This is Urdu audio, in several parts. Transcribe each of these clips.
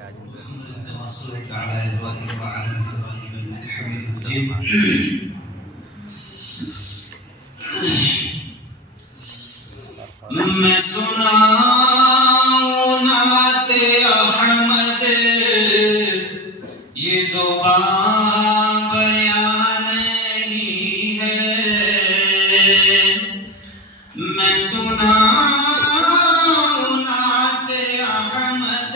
كما صليت على إبراهيم وعلى آل إبراهيم إنك حميد مجيد. میں سناؤں نعت احمد یہ زبان بیان نہیں ہے. میں سناؤں نعت احمد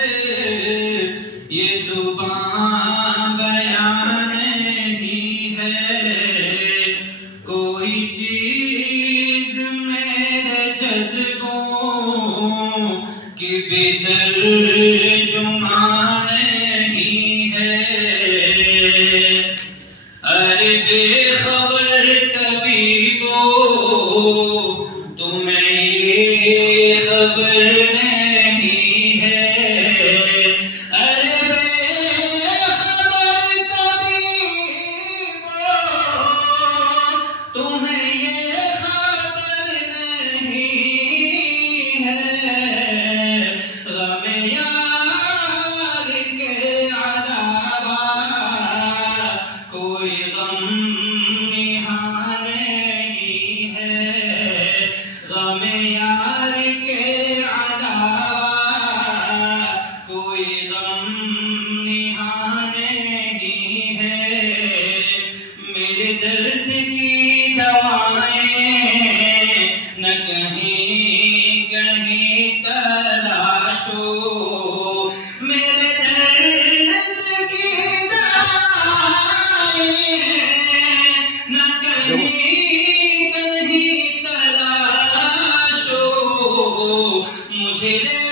یہ زبان بیان نہیں ہے. کوئی چیز میرے جذبوں کی بھی ترجمہ نہیں ہے. ارے بے خبر طبیبو تمہیں یہ خبر نہیں ہے. ارے بے خبر طبیبو تمہیں یہ خبر نہیں ہے. غم یار کے علاوہ کوئی غم یہاں نہیں ہے. غم یار کے علاوہ کوئی غم یہاں نہیں ہے. میرے درد کی دوائیں نہ کہیں کہیں تلاشو. میرے درد کی دوائیں نہ کہیں کہیں تلاشو. مجھے لے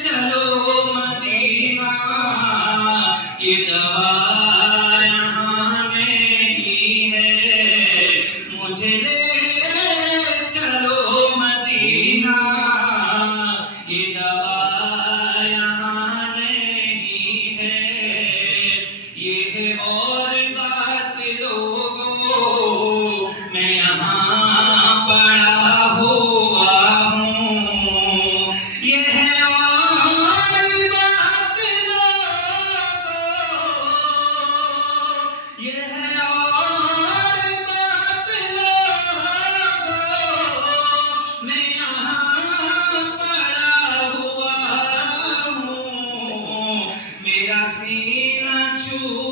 چلو مدینہ یہ دوا یہاں نہیں ہے. مجھے لے چلو مدینہ یہ دوا یہاں نہیں ہے. یہ ہے اور بات لوگوں میں یہاں پڑا ہوا ہوں. یہ ہے اور بات لوگوں یہ ہے اور بات لوگوں میں یہاں پڑا ہوا ہوں. میرا سینہ چھو